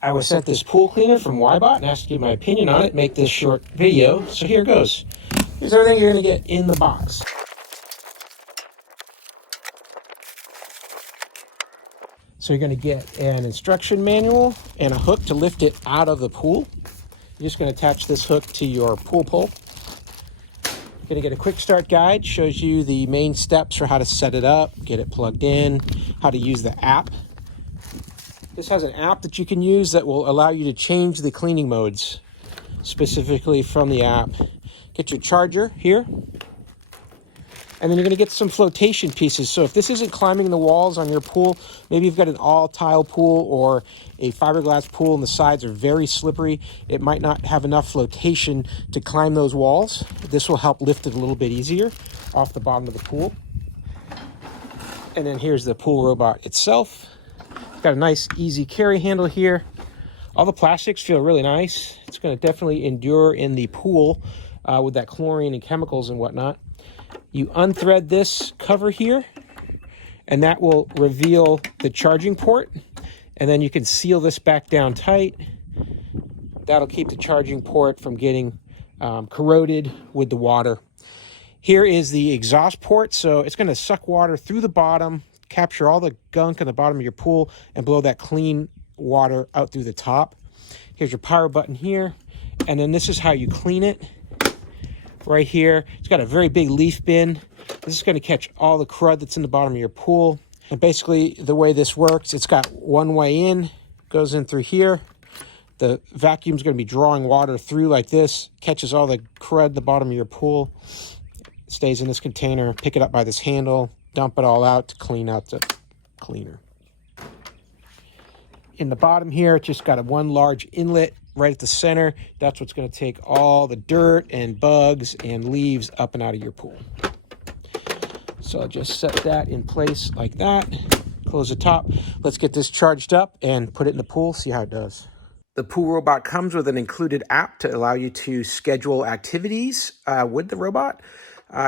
I was sent this pool cleaner from WYBOT and asked to give my opinion on it, make this short video. So here goes. Here's everything you're going to get in the box. So you're going to get an instruction manual and a hook to lift it out of the pool. You're just going to attach this hook to your pool pole. You're going to get a quick start guide, shows you the main steps for how to set it up, get it plugged in, how to use the app. This has an app that you can use that will allow you to change the cleaning modes specifically from the app. Get your charger here. And then you're going to get some flotation pieces. So if this isn't climbing the walls on your pool, maybe you've got an all-tile pool or a fiberglass pool and the sides are very slippery, it might not have enough flotation to climb those walls. This will help lift it a little bit easier off the bottom of the pool. And then here's the pool robot itself. It's got a nice, easy carry handle here. All the plastics feel really nice. It's going to definitely endure in the pool with that chlorine and chemicals and whatnot. You unthread this cover here, and that will reveal the charging port. And then you can seal this back down tight. That'll keep the charging port from getting corroded with the water. Here is the exhaust port. So it's going to suck water through the bottom, capture all the gunk on the bottom of your pool, and blow that clean water out through the top. Here's your power button here. And then this is how you clean it. Right here, it's got a very big leaf bin. This is going to catch all the crud that's in the bottom of your pool. And basically the way this works, it's got one way in, goes in through here. The vacuum's going to be drawing water through like this, catches all the crud at the bottom of your pool, stays in this container, pick it up by this handle, dump it all out to clean out the cleaner. In the bottom here, it's just got one large inlet right at the center. That's what's going to take all the dirt and bugs and leaves up and out of your pool. So I'll just set that in place like that. Close the top. Let's get this charged up and put it in the pool, see how it does. The pool robot comes with an included app to allow you to schedule activities with the robot.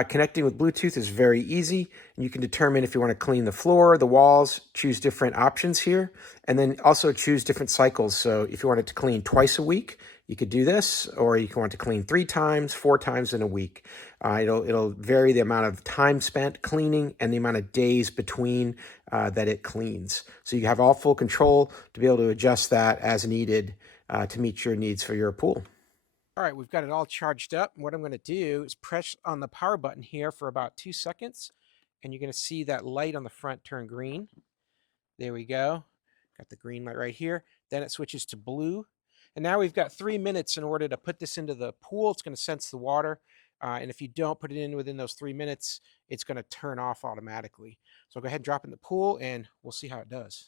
Connecting with Bluetooth is very easy. You can determine if you want to clean the floor, the walls, choose different options here, and then also choose different cycles. So if you wanted to clean twice a week, you could do this, or you can want to clean 3 times, 4 times in a week. It'll vary the amount of time spent cleaning and the amount of days between that it cleans. So you have all full control to be able to adjust that as needed to meet your needs for your pool. All right, we've got it all charged up. What I'm going to do is press on the power button here for about 2 seconds, and you're going to see that light on the front turn green. There we go. Got the green light right here. Then it switches to blue. And now we've got 3 minutes in order to put this into the pool. It's going to sense the water. And if you don't put it in within those 3 minutes, it's going to turn off automatically. So I'll go ahead and drop it in the pool, and we'll see how it does.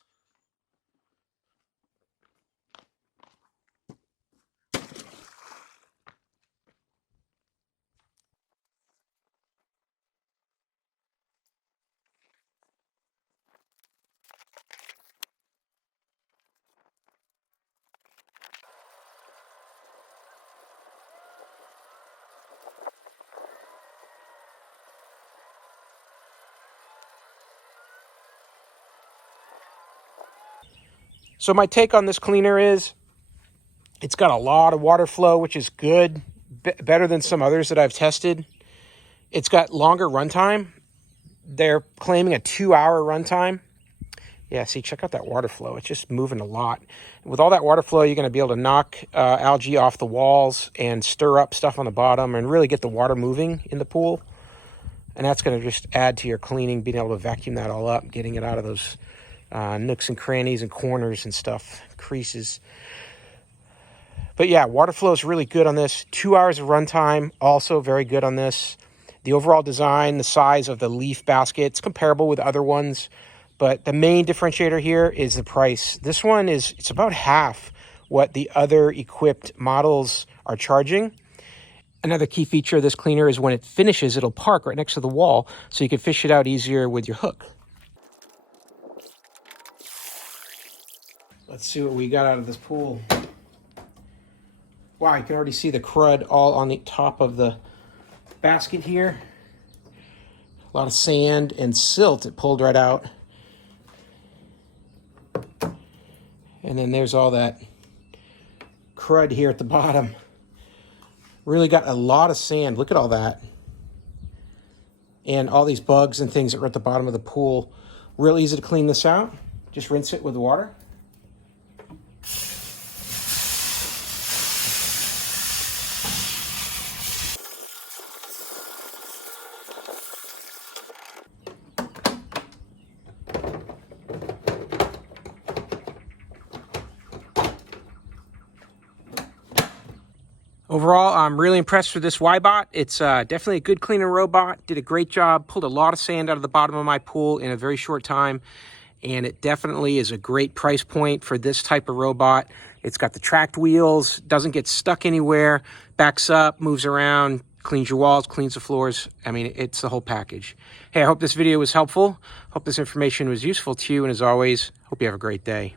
So my take on this cleaner is it's got a lot of water flow, which is good, better than some others that I've tested. It's got longer runtime. They're claiming a 2-hour runtime. Yeah, see, check out that water flow. It's just moving a lot. With all that water flow, you're going to be able to knock algae off the walls and stir up stuff on the bottom and really get the water moving in the pool. And that's going to just add to your cleaning, being able to vacuum that all up, getting it out of those nooks and crannies and corners and stuff, creases. But yeah, water flow is really good on this. 2 hours of runtime, also very good on this. The overall design, the size of the leaf basket, it's comparable with other ones. But the main differentiator here is the price. This one it's about half what the other equipped models are charging. Another key feature of this cleaner is when it finishes, it'll park right next to the wall, so you can fish it out easier with your hook. Let's see what we got out of this pool. Wow, you can already see the crud all on the top of the basket here. A lot of sand and silt it pulled right out. And then there's all that crud here at the bottom. Really got a lot of sand. Look at all that. And all these bugs and things that were at the bottom of the pool. Real easy to clean this out. Just rinse it with water. Overall, I'm really impressed with this WYBOT. It's definitely a good cleaning robot. Did a great job. Pulled a lot of sand out of the bottom of my pool in a very short time. And it definitely is a great price point for this type of robot. It's got the tracked wheels, doesn't get stuck anywhere, backs up, moves around, cleans your walls, cleans the floors. I mean, it's the whole package. Hey, I hope this video was helpful. Hope this information was useful to you. And as always, hope you have a great day.